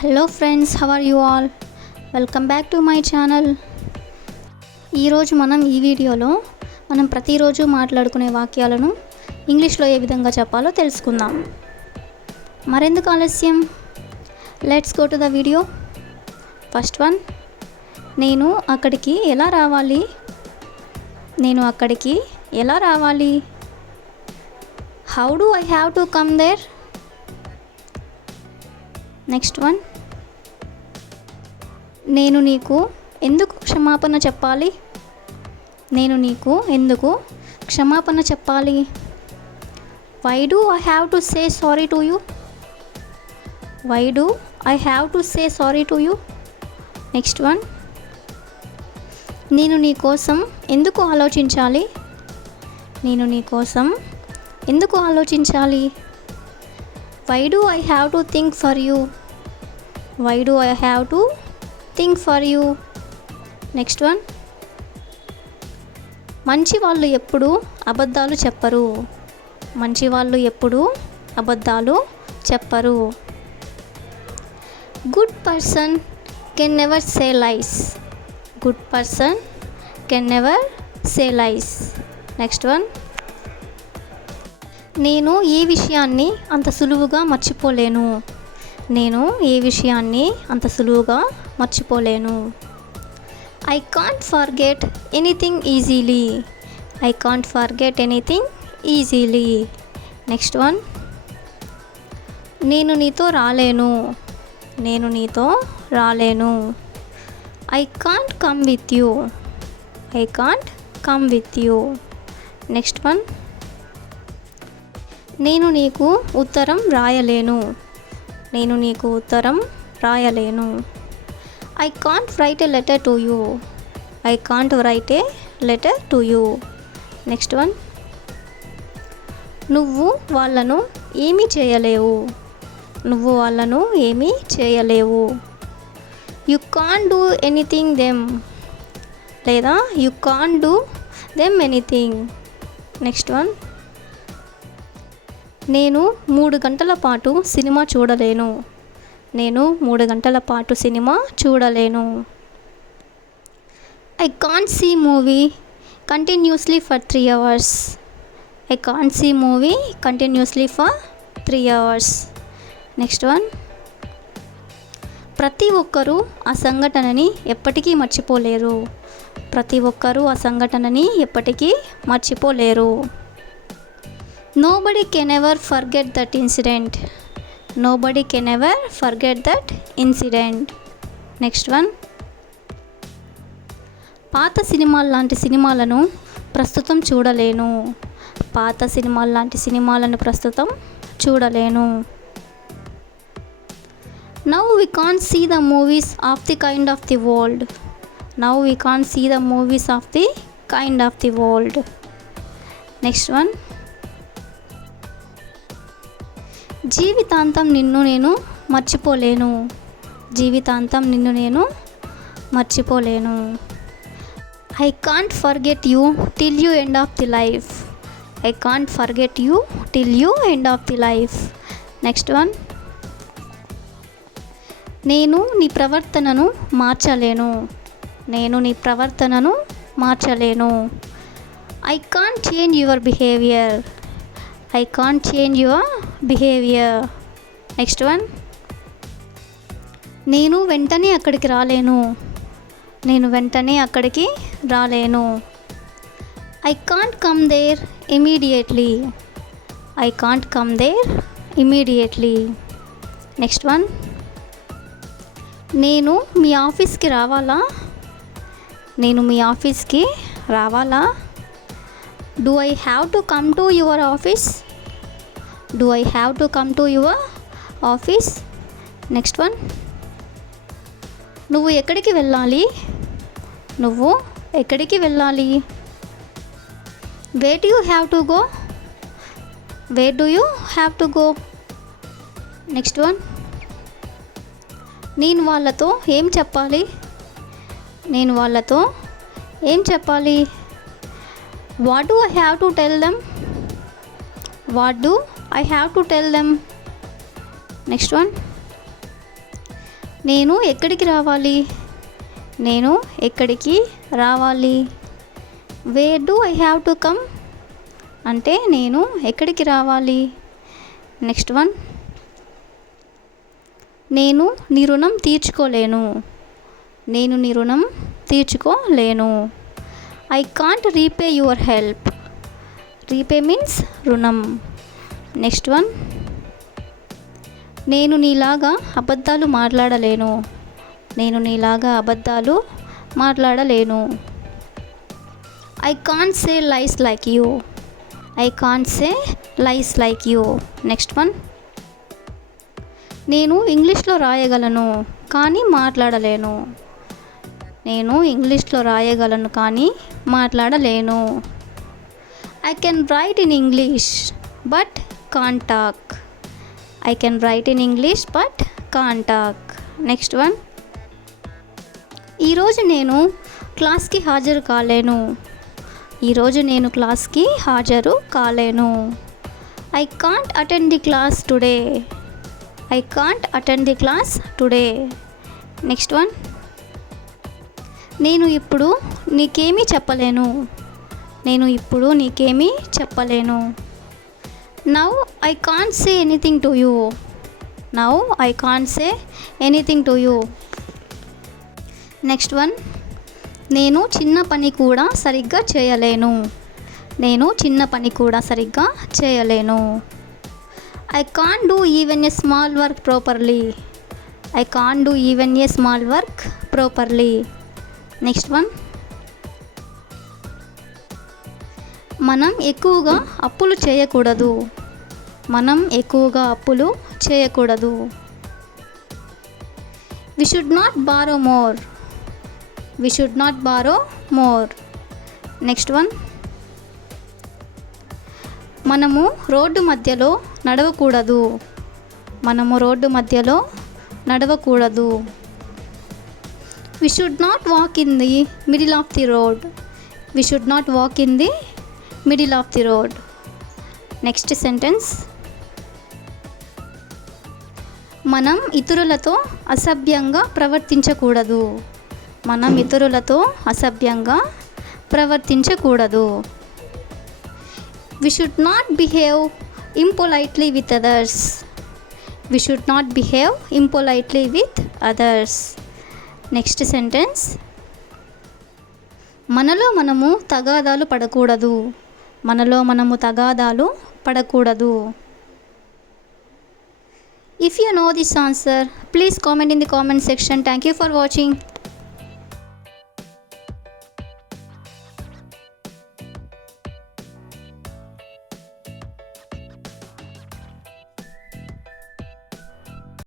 Hello friends, how are you all? Welcome back to my channel. ఈరోజు మనం ఈ వీడియోలో ప్రతిరోజు మాట్లాడుకునే వాక్యాలను ఇంగ్లీష్లో ఏ విధంగా చెప్పాలో తెలుసుకుందాం. మరెందుకు ఆలస్యం, let's go to the video. First one, నేను అక్కడికి ఎలా రావాలి? నేను అక్కడికి ఎలా రావాలి? How do I have to come there? Next one, నేను నీకు ఎందుకు క్షమాపణ చెప్పాలి? నేను నీకు ఎందుకు క్షమాపణ చెప్పాలి? Why do I have to say sorry to you? Why do I have to say sorry to you? Next one, నేను నీ కోసం ఎందుకు ఆలోచించాలి? నేను నీ కోసం ఎందుకు ఆలోచించాలి? Why do I have to think for you? Why do I have to think for you? Next one, మంచి వాళ్ళు ఎప్పుడు అబద్ధాలు చెప్పరు. మంచి వాళ్ళు ఎప్పుడు అబద్ధాలు చెప్పరు. Good person can never say lies. Good person can never say lies. Next one, నేను ఏ విషయాన్ని అంత సులువుగా మర్చిపోలేను. నేను ఏ విషయాన్ని అంత సులువుగా మర్చిపోలేను. I can't forget anything easily. I can't forget anything easily. Next one, నేను నీతో రాలేను. నేను నీతో రాలేను. I can't come with you. I can't come with you. Next one, నేను నీకు ఉత్తరం రాయలేను. నేను నీకు ఉత్తరం రాయలేను. I can't write a letter to you. I can't write a letter to you. Next one, నువ్వు వాళ్ళను ఏమీ చేయలేవు. నువ్వు వాళ్ళను ఏమీ చేయలేవు. You can't do anything them, లేదా you can't do them anything. Next one, నేను 3 గంటల పాటు సినిమా చూడలేను. నేను 3 గంటల పాటు సినిమా చూడలేను. I can't see movie continuously for 3 hours. I can't see movie continuously for 3 hours. Next one, ప్రతి ఒక్కరూ ఆ సంఘటనని ఎప్పటికీ మర్చిపోలేరు. ప్రతి ఒక్కరూ ఆ సంఘటనని ఎప్పటికీ మర్చిపోలేరు. Nobody can ever forget that incident. Nobody can ever forget that incident. Next one, పాత సినిమాల లాంటి సినిమాలను ప్రస్తుతం చూడలేను. పాత సినిమాల లాంటి సినిమాలను ప్రస్తుతం చూడలేను. Now we can't see the movies of the kind of the world. Now we can't see the movies of the kind of the world. Next one, జీవితాంతం నిన్ను నేను మర్చిపోలేను. జీవితాంతం నిన్ను నేను మర్చిపోలేను. I can't forget you till you end of the life. I can't forget you till you end of the life. Next one, నేను నీ ప్రవర్తనను మార్చలేను. నేను నీ ప్రవర్తనను మార్చలేను. I can't change your behaviour. I can't change your behaviour. Next one, నేను వెంటనే అక్కడికి రాలేను. నేను వెంటనే అక్కడికి రాలేను. I can't come there immediately. I can't come there immediately. Next one, నేను మీ ఆఫీస్కి రావాలా? నేను మీ ఆఫీస్కి రావాలా? Do I have to come to your office? Do I have to come to your office? Next one, నువ్వు ఎక్కడికి వెళ్ళాలి? నువ్వు ఎక్కడికి వెళ్ళాలి? Where do you have to go? Where do you have to go? Next one, నేను వాళ్ళతో ఏం చెప్పాలి? నేను వాళ్ళతో ఏం చెప్పాలి? What do I have to tell them? What do I have to tell them? Next one, నేను ఎక్కడికి రావాలి? నేను ఎక్కడికి రావాలి? Where do I have to come? అంటే నేను ఎక్కడికి రావాలి? నెక్స్ట్ వన్, నేను నీ రుణం తీర్చుకోలేను. నేను నీ రుణం తీర్చుకోలేను. I can't repay your help. Repay means రుణం. నెక్స్ట్ వన్, నేను నీలాగా అబద్ధాలు మాట్లాడలేను. నేను నీలాగా అబద్ధాలు మాట్లాడలేను. I can't say lies like you. I can't say lies like you. Next one, నేను ఇంగ్లీష్లో రాయగలను కానీ మాట్లాడలేను. నేను ఇంగ్లీష్లో రాయగలను కానీ మాట్లాడలేను. I can write in English but can't talk. I can write in English but can't talk. Next one, ఈరోజు నేను క్లాస్కి హాజరు కాలేను. ఈరోజు నేను క్లాస్కి హాజరు కాలేను. I can't attend the class today. I can't attend the class today. Next one, నేను ఇప్పుడు నీకేమీ చెప్పలేను. నేను ఇప్పుడు నీకేమీ చెప్పలేను. Now I can't say anything to you. Now I can't say anything to you. Next one, నేను చిన్న పని కూడా సరిగ్గా చేయలేను. నేను చిన్న పని కూడా సరిగ్గా చేయలేను. I can't do even a small work properly. I can't do even a small work properly. Next one, మనం ఎక్కువగా అప్పులు చేయకూడదు. మనం ఎక్కువగా అప్పులు చేయకూడదు. We should not borrow more. We should not borrow more. Next one, మనము రోడ్డు మధ్యలో నడవకూడదు. మనము రోడ్డు మధ్యలో నడవకూడదు. We should not walk in the middle of the road. We should not walk in the middle of the road. Next sentence, మనం ఇతరులతో అసభ్యంగా ప్రవర్తించకూడదు. మనం ఇతరులతో అసభ్యంగా ప్రవర్తించకూడదు. We should not behave impolitely with others. We should not behave impolitely with others. Next sentence, మనలో మనము తగాదాలు పడకూడదు. మనలో మనము తగాదాలు పడకూడదు. If you know this answer, please comment in the comment section. Thank you for watching.